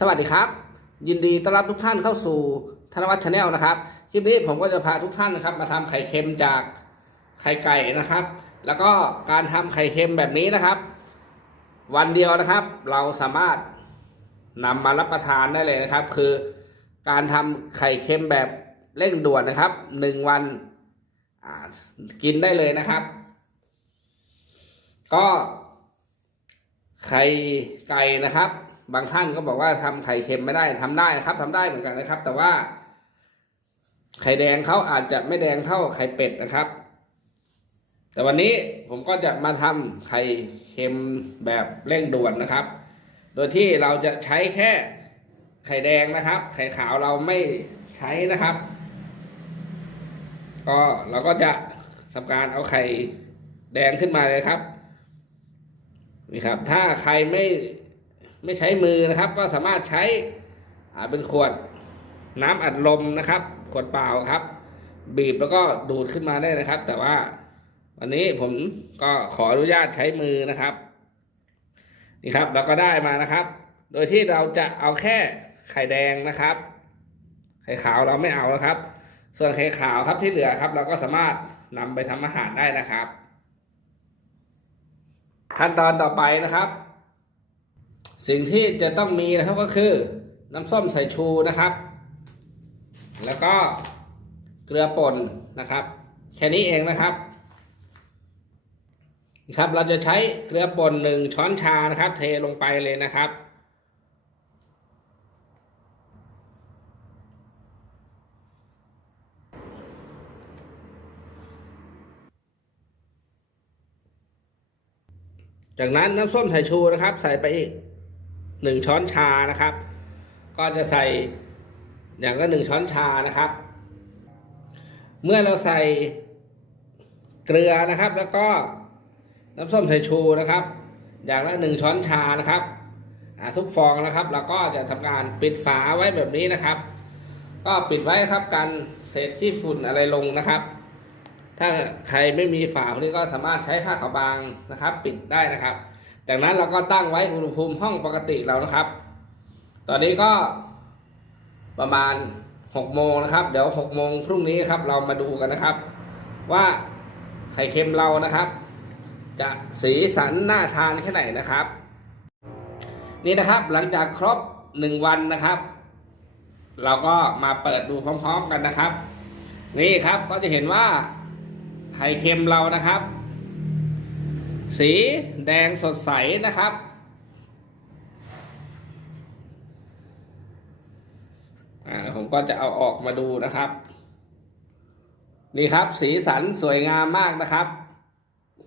สวัสดีครับ ยินดีต้อนรับทุกท่านเข้าสู่ธนวัฒน์ชาแนลนะครับคลิปนี้ผมก็จะพาทุกท่านนะครับมาทำไข่เค็มจากไข่ไก่นะครับ แล้วก็การทำไข่เค็มแบบนี้นะครับ วันเดียวนะครับ เราสามารถนำมารับประทานได้เลยนะครับ คือการทำไข่เค็มแบบเร่งด่วนนะครับหนึ่งวันกินได้เลยนะครับ ก็ไข่ไก่นะครับ บางท่านก็บอกว่าทำไข่เค็มไม่ได้ทำได้นะครับทำได้เหมือนกันนะครับ แต่ว่า ไข่แดงเขาอาจจะไม่แดงเท่าไข่เป็ดนะครับ แต่วันนี้ผมก็จะมาทำไข่เค็มแบบเร่งด่วนนะครับ โดยที่เราจะใช้แค่ไข่แดงนะครับ ไข่ขาวเราไม่ใช้นะครับ ก็เราก็จะทำการเอาไข่แดงขึ้นมาเลยครับนี่ครับ ถ้าใครไม่ ไม่ใช้มือนะครับ ก็สามารถใช้เป็นขวดน้ำอัดลมนะครับ ขวดเปล่าครับ บีบแล้วก็ดูดขึ้นมาได้นะครับ แต่ว่าวันนี้ผมก็ขออนุญาตใช้มือนะครับนี่ครับเราก็ได้มานะครับ โดยที่เราจะเอาแค่ไข่แดงนะครับ ไข่ขาวเราไม่เอานะครับ ส่วนไข่ขาวครับที่เหลือครับ เราก็สามารถนำไปทำอาหารได้นะครับ ขั้นตอนต่อไปนะครับ สิ่งที่จะต้องมีนะครับก็คือน้ำส้มสายชูนะครับ แล้วก็เกลือป่นนะครับ แค่นี้เองนะครับครับ เราจะใช้เกลือป่นหนึ่งช้อนชานะครับ เทลงไปเลยนะครับ จากนั้นน้ำส้มสายชูนะครับ ใส่ไปอีก หนึ่งช้อนชานะครับ ก็จะใส่อย่างละหนึ่งช้อนชานะครับ เมื่อเราใส่เกลือนะครับ แล้วก็น้ำส้มสายชูนะครับ อย่างละหนึ่งช้อนชานะครับทุกฟองนะครับเราก็จะทำการปิดฝาไว้แบบนี้นะครับ ก็ปิดไว้ครับกันเศษขี้ฝุ่นอะไรลงนะครับ ถ้าใครไม่มีฝาพวกนี้ก็สามารถใช้ผ้าขาวบางนะครับ ปิดได้นะครับ จากนั้นเราก็ตั้งไว้อุณหภูมิห้องปกติเรานะครับ ตอนนี้ก็ประมาณหกโมงนะครับ เดี๋ยวหกโมงพรุ่งนี้ครับเรามาดูกันนะครับ ว่าไข่เค็มเรานะครับ จะสีสันน่าทานแค่ไหนนะครับ นี่นะครับหลังจากครบหนึ่งวันนะครับ เราก็มาเปิดดูพร้อม ๆ กันนะครับ นี่ครับก็จะเห็นว่าไข่เค็มเรานะครับ สีแดงสดใสนะครับ อ่าผมก็จะเอาออกมาดูนะครับ นี่ครับสีสันสวยงามมากนะครับ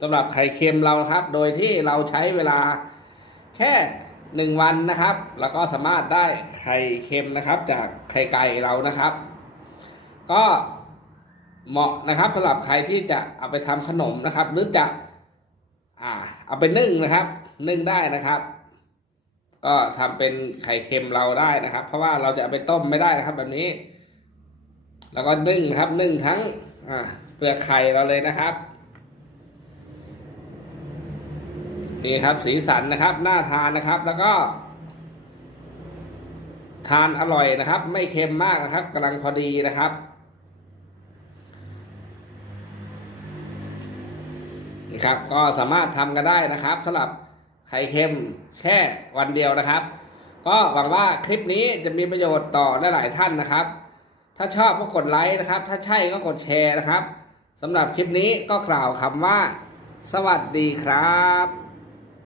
สำหรับไข่เค็มเรานะครับ โดยที่เราใช้เวลาแค่หนึ่งวันนะครับ แล้วก็สามารถได้ไข่เค็มนะครับ จากไข่ไก่เรานะครับ ก็เหมาะนะครับสำหรับใครที่จะเอาไปทำขนมนะครับ หรือจะ อ่า เอาไปนึ่งนะครับ นึ่งได้นะครับ ก็ทำเป็นไข่เค็มเราได้นะครับ เพราะว่าเราจะเอาไปต้มไม่ได้นะครับ แบบนี้ แล้วก็นึ่งครับ นึ่งทั้ง อ่าเปลือกไข่เราเลยนะครับนี่ครับสีสันนะครับน่าทานนะครับแล้วก็ ทานอร่อยนะครับ ไม่เค็มมากนะครับกำลังพอดีนะครับ ครับ ก็สามารถทำกันได้นะครับสำหรับไข่เค็มแค่วันเดียวนะครับ ก็หวังว่าคลิปนี้จะมีประโยชน์ต่อหลายๆท่านนะครับ ถ้าชอบก็กดไลค์นะครับ ถ้าใช่ก็กดแชร์นะครับสำหรับคลิปนี้ก็กล่าวคำว่า สวัสดีครับ